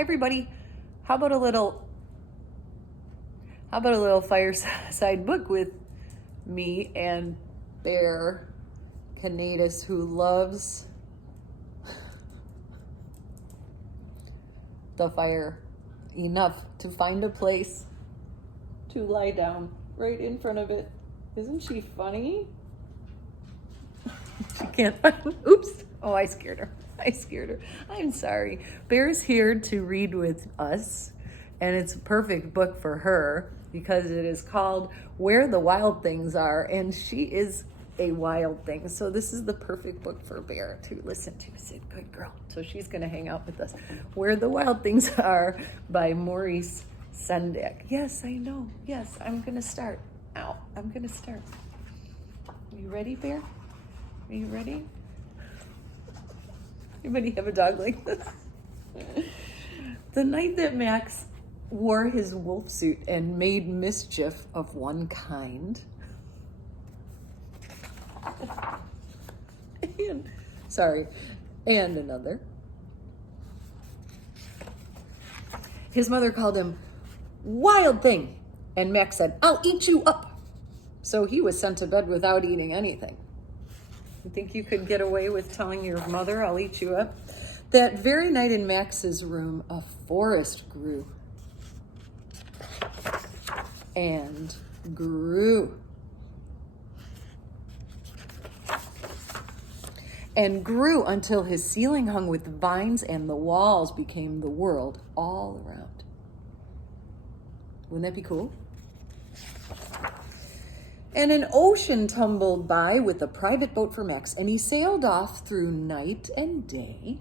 Hi everybody. How about a little fireside book with me and Bear Kanatas, who loves the fire enough to find a place to lie down right in front of it. Isn't she funny? She can't find, oops. Oh, I scared her. I'm sorry. Bear's here to read with us, and it's a perfect book for her because it is called Where the Wild Things Are, and she is a wild thing. So this is the perfect book for Bear to listen to. Sit, good girl. So she's going to hang out with us. Where the Wild Things Are by Maurice Sendak. Yes, I know. Yes, I'm going to start. Ow, I'm going to start. Are you ready, Bear? Are you ready? Anybody have a dog like this? The night that Max wore his wolf suit and made mischief of one kind. And another. His mother called him Wild Thing, and Max said, "I'll eat you up." So he was sent to bed without eating anything. You think you could get away with telling your mother, "I'll eat you up"? That very night in Max's room, a forest grew and grew and grew until his ceiling hung with vines and the walls became the world all around. Wouldn't that be cool? And an ocean tumbled by with a private boat for Max, and he sailed off through night and day,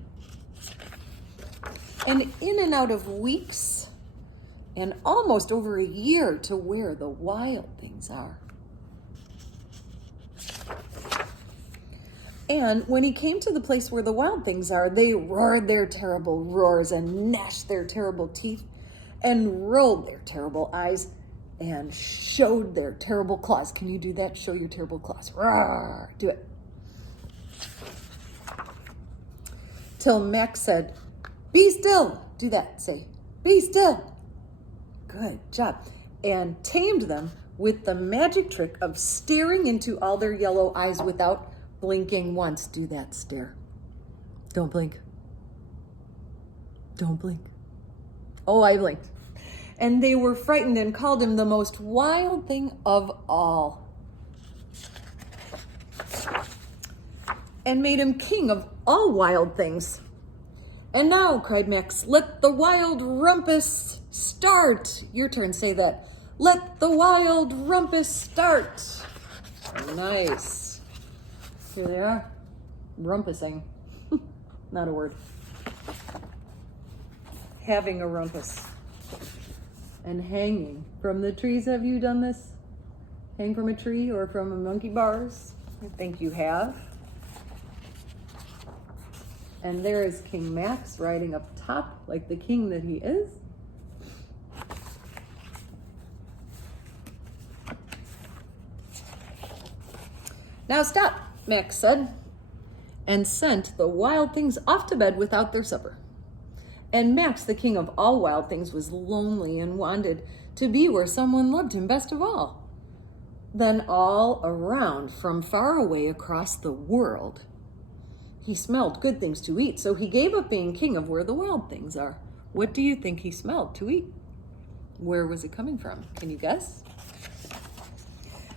and in and out of weeks, and almost over a year to where the wild things are. And when he came to the place where the wild things are, they roared their terrible roars and gnashed their terrible teeth and rolled their terrible eyes and showed their terrible claws. Can you do that? Show your terrible claws. Roar. Do it. Till Max said, "Be still." Do that. Say, "Be still." Good job. And tamed them with the magic trick of staring into all their yellow eyes without blinking once. Do that. Stare. Don't blink. Don't blink. Oh, I blinked. And they were frightened and called him the most wild thing of all, and made him king of all wild things. "And now," cried Max, "let the wild rumpus start." Your turn, say that. "Let the wild rumpus start." Nice. Here they are, rumpusing. Not a word. Having a rumpus. And hanging from the trees. Have you done this? Hang from a tree or from a monkey bars? I think you have. And there is King Max riding up top like the king that he is. "Now stop," Max said, and sent the wild things off to bed without their supper. And Max, the king of all wild things, was lonely and wanted to be where someone loved him best of all. Then all around, from far away across the world, he smelled good things to eat, so he gave up being king of where the wild things are. What do you think he smelled to eat? Where was it coming from? Can you guess?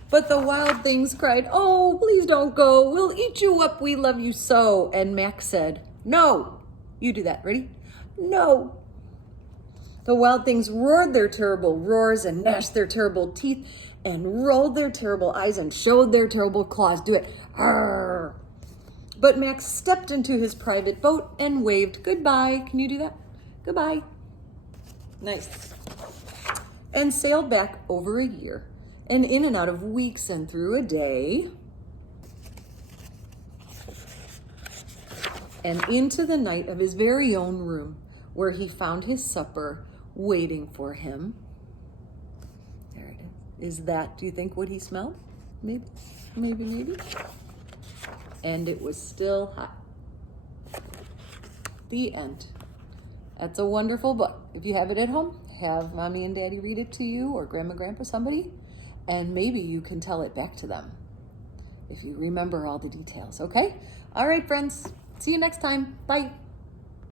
But the wild things cried, "Oh, please don't go. We'll eat you up. We love you so." And Max said, "No." You do that. Ready? "No." The wild things roared their terrible roars and gnashed their terrible teeth and rolled their terrible eyes and showed their terrible claws. Do it. Arr. But Max stepped into his private boat and waved goodbye. Can you do that? Goodbye. Nice. And sailed back over a year, and in and out of weeks and through a day, and into the night of his very own room, where he found his supper waiting for him. There it is. Is that, do you think, what he smelled? Maybe. And it was still hot. The end. That's a wonderful book. If you have it at home, have mommy and daddy read it to you, or grandma, grandpa, somebody, and maybe you can tell it back to them if you remember all the details, okay? All right, friends. See you next time. Bye.